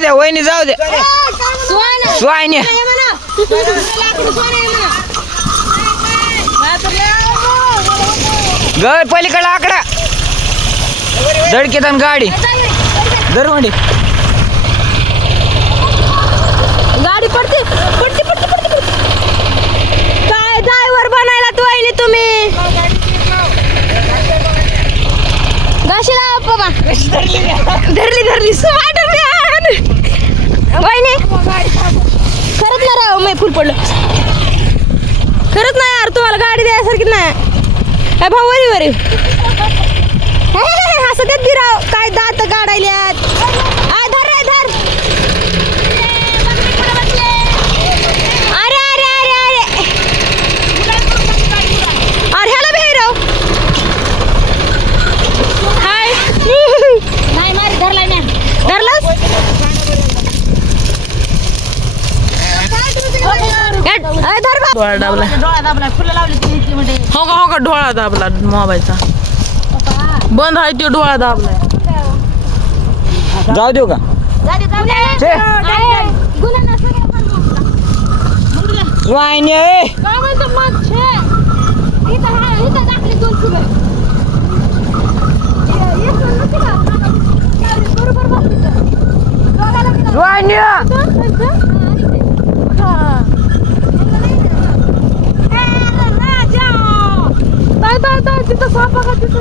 द्या वहिनी जाऊ द्या स्वायने गळ पलीकडे आकडा धडकेतन गाडी दरवंडी गाडी पडते पडते पडते पडते काय ड्रायव्हर बनायला तू आईने तुम्ही गाशीला बाबा धरली धरली स्पायडरमॅन वहिनी खरंच ना राव मी फुल पडलो खरंच नाही यार तुम्हाला गाडी द्यायसारखी नाही काय भाऊ वरी वरी असं देत राव काय दात काढायल्यात धर रे धर अरे अरे अरे अरे अरे ह्याला भेराव हाय नाही मारी धरलाय ना धरलास डोळा दाबला फुलं लावली हो का डोळा दाबला मोबाईलचा बंद आहे तो डोळा दाबला जाऊ देऊ का स्वायने तिथं सापा का तिथं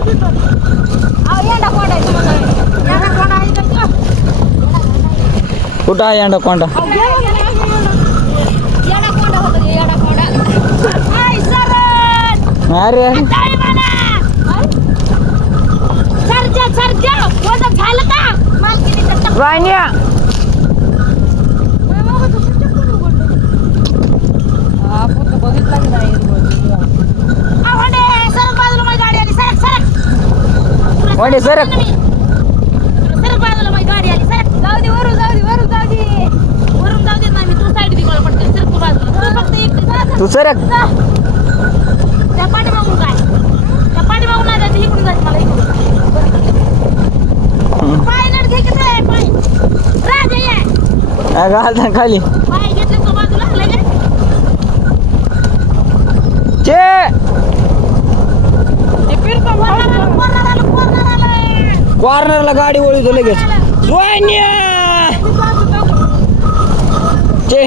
कुठं आहे अंडा कोंडा अरे वाहिन्या वाडे सरक सरक बाजूला माझी गाडी आली सरक जाऊ दे वरून जाऊ दे वरून जाऊ दे वरून जाऊ दे नाही मी तू साईड तिकडे पडते सरक तू बाजूला तू फक्त एकटी तू सरक त्या पाठी मागून काय त्या पाठी मागून नाही जायचं इकडून जायचं मला इकडून पाय नट घे की पाय राजा ये घाल खाली पाय घेतले तू बाजूला लगेच कॉर्नरला गाडी वळू लगेच चे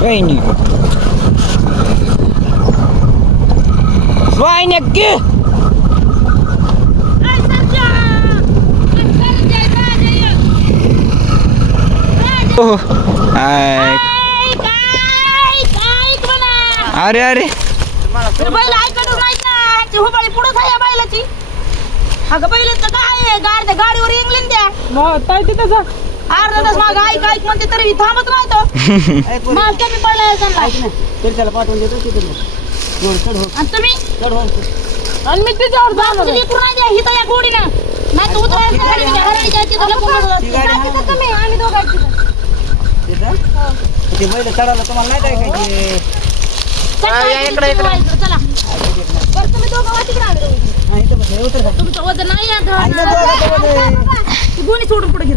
काही नाही स्वायने की अरे अरे बैल ऐकत नाही ना हुबाळी पुढं काय बैलाची अगं बैल तर काय गाडीवर इंग्लंड द्या तिथं जा अर्धा तास माग ऐक ऐक म्हणते तरी थांबत नाही तो माल कमी पडला त्याला पाठवून देतो आणि तुम्ही आणि मी त्याच्यावर जाणार लेकरू नाही द्या हिथं या गोडीनं नाही तू उतरायचं गाडी हरणी जायची तुम्ही आम्ही दोघांची ते बैल चढायला तुम्हाला नाही काय चला बरं तुम्ही दोघं वा तिकडे आले तुमचं वजन नाही गोणी सोडून पुढे घे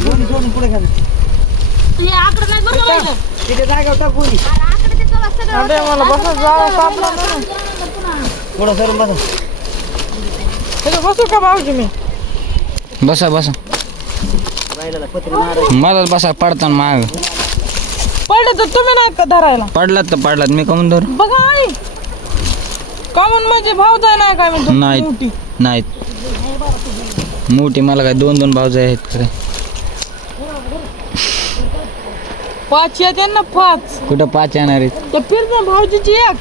सोडून पुढे घ्या हे आकडं नाही बरं व्हायचं तिथे जागा टाकून आकडं ते चला सगळं मला बसा जागा सापला थोडं सरून बसा बसू का भाऊजी मी बसा बसा मलाच बसा पडताना माग पडलं तर तुम्ही नाही का धरायला पडलात तर पडलात मी कमून धरू बघा आई कमून म्हणजे भाऊ जाय नाही काय म्हणतो नाहीत नाहीत मोठी मला काय दोन दोन भावज आहेत खरे 5 येते ना 5 कुठं 5 येणार आहेत ते प्रेम भाऊजीची एक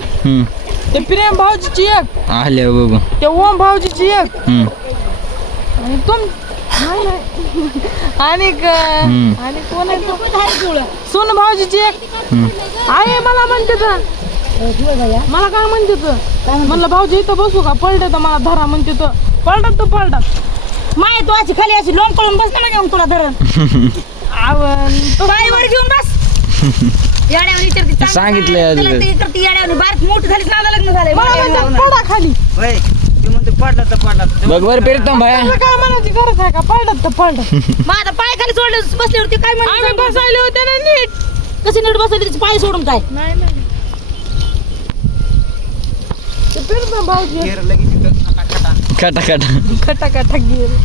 ते प्रेम भाऊजीची एक आले बघू ते ओम भाऊजीची एक आणि तुम आणि कोण आहे सोन भाऊजीची एक आहे मला म्हणते तर मला काय म्हणते तर म्हणलं भाऊजी इथं बसू का पलट तर मला धरा म्हणते तर पलटत तर पलटत माय तू अशी खाली अशी लोन करून बस ना घेऊन तुला धरण तो पायवर घेऊन बस याड्यावर विचारते सांगितलंय करते याड्यावर बारीक मोठी झाली नादा लग्न झालंय पडा खाली बघ बरं प्रीतम भाया त्याला काय म्हणायची गरज आहे का पडत तर पडत माझा पाय खाली सोडले बसल्यावरती काय आम्ही म्हणते बसायले होते ना नीट कसे नीट बसले तिचे पाय सोडून काय नाही नाही ते फिरतं भाऊजी खटा खटा खटा खटा गेले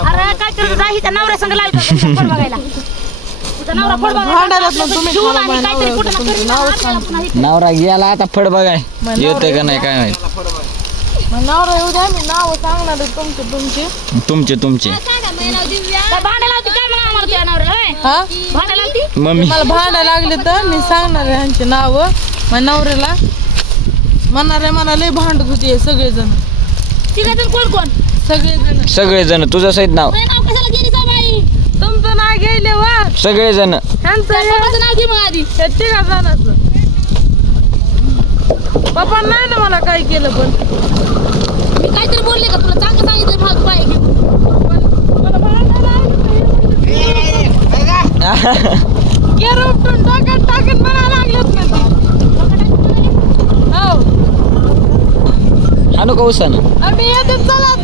अरे काय करत जा हिच्या नवऱ्या संग लावायचं फळ बघायला तिचा नवरा फळ भांडायला पण तुम्ही जीवन मला आणि काहीतरी नाव कुठं ना तुमचं करीन नाव आपल्याला पुन्हा हे नवरा गेला आता फड बघाय नवरा येतोय का नाही काय माहित मग नवरा येऊ द्या मी नाव सांगणार आहे तुमचे तुमचे काय भांडायला होती काय म्हणा आम्हाला तुझ्या नवऱ्याला होय? हा भांडायला होती मम्मी मला भांडायला लागले तर मी सांगणार आहे ह्यांची नाव माझ्या नवऱ्याला म्हणणार आहे मला लय भांडत होते सगळेजण तिघाजण कोण कोण सगळेजण सगळेजण तुझं सहित नाव तुझं नाव कशाला गेली जा बाई तुमचं नाव गेले वा सगळेजण ह्यांचं त्या पप्पाचं नाव घे मग आधी हे तिघा जणांचं पप्पा नाही ना मला काय केलं पण मी काहीतरी बोलले का तुला चांगलं सांगितलं भाग पाय घे मला भांडायला गेर उपटून डोक्यात टाकून म्हणायला लागलेत ना ते हो आणू का उसानं आम्ही येते चला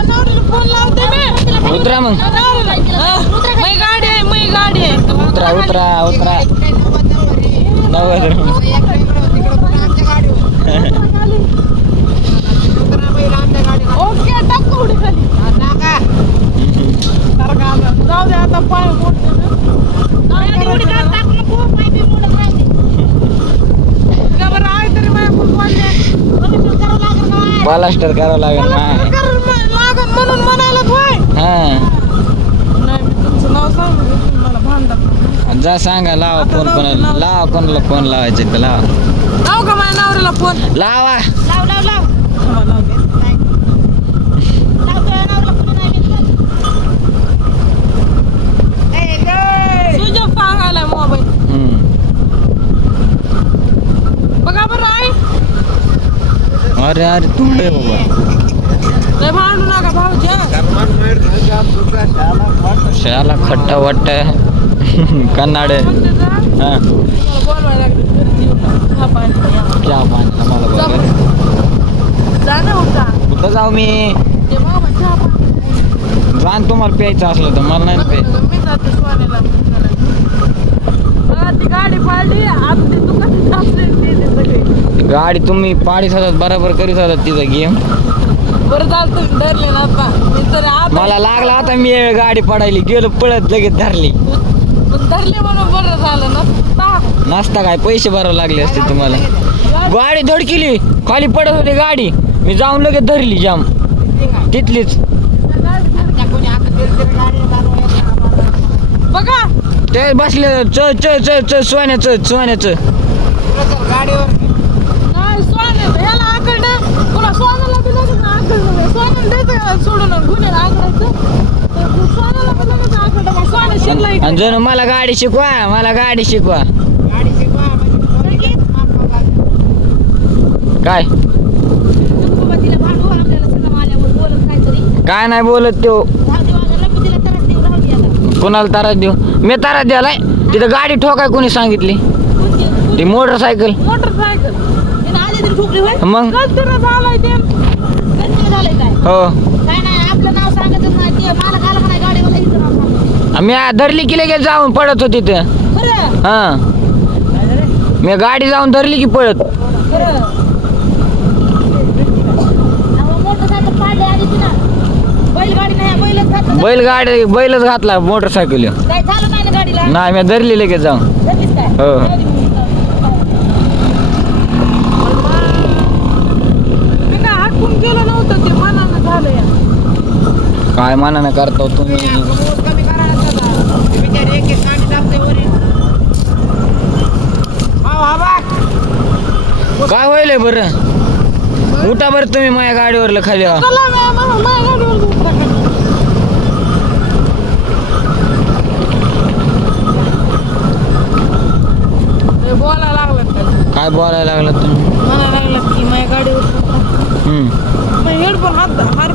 नवऱ्याला फोन लावते मी उतरा मग मै गाडी आहे मै गाडी आहे उतरा उतरा उतरा नवर ओके टाक उडी खाली जाऊ दे आता पाय मोडते का बरं आहे तरी माझ्या खूप वाढले बालास्टर करावं लागेल माय लागन म्हणून म्हणायला होय हा नाही मी तुमचं नाव सांगू मला भांडत जा सांगा लावा फोन कोणाला लावा कोणाला फोन लावायचे तर लावा लाव का माझ्या नवऱ्याला फोन लावा लाव लाव लाव लाव तुझ्या नवऱ्याला पुढे नाही तुझ्या सांगायला मोबाईल बघा बरं आहे अरे अरे तू रे बाबा लय भांडू नका भाऊजी शाला खट्टा वाटत कन्नाड म्हणते जा हा मला बोलवायला लागले घरी जेवण खा पाणी चहा पाणी मला जा बघा बरं. जा ना होता कुठं जाऊ मी ते बाबा चहा पाणी जाण तुम्हाला प्यायचं असलं तर मला नाही प्याय मी जाते सोन्याला ती गाडी पाडली आता ते दुकानात असले ते सगळे गाडी तुम्ही पाडीत होतात बरोबर करीत होतात तिचा गेम बरं झालं तुम्ही धरले ना आता मी तर आता मला लागला होता मी गाडी पडायली गेलो पळत लगेच धरली धरले म्हणून बरं झालं ना नसता काय पैसे भरावे लागले असते तुम्हाला गाडी धडकिली खाली पडत होती गाडी मी जाऊन लगेच धरली जाम तिथलीच बघा ते बसले च च च च सोन्याचं सोन्याचं नाही सोन्याचं ह्याला आकडं तुला सोन्याला बी लगेच आकडं सोन्याला द्यायचं सोडून गुन्हे आकडायचं सोन्याला बी लगेच आकडं मग सोन्या शिकलं आणि जणू मला गाडी शिकवा मला गाडी शिकवा काय तिला भांडू आपल्याला सगळं आल्यावर बोलत काहीतरी काय नाही बोलत तो राहू दे वागा नको तिला त्रास देऊ राहू दे आता कोणाला तारा देऊ मी तारा द्यालाय तिथं गाडी ठोकाय कोणी सांगितली ती मोटरसायकल मोटरसायकल तिने आधी तरी ठोकली होय मग गलतीनं झालाय ते गलती झालंय काय हो काय नाही आपलं नाव सांगायचं नाही ते मला काल म्हणाय गाडीवाला हिचं नाव सांग मी धरली की लगेच जाऊन पडत होती तिथं खरं हा मी गाडी जाऊन धरली की पळत खरं मोटरसायकल पाडले आधी तिनं बैलगाडी नाही बैलच घातलं बैलच घातला मोटरसायकल काय झालं नाही ना गाडीला नाही मी धरली लगेच जाऊन धरलीस काय हो मी काय हाकून केलं नव्हतं ते मनानं झालं या काय मानानं करता तुम्ही काय होईल बरं उठा बरं तुम्ही माझ्या गाडीवरला खाली व्हा. चला माझ्या गाडीवर घेऊन टाका. हे बोलायला लागलं का काय बोलायला लागला तुम्ही म्हणायला लागलं की माझ्या गाडीवर हम्म हेडफोन हात हार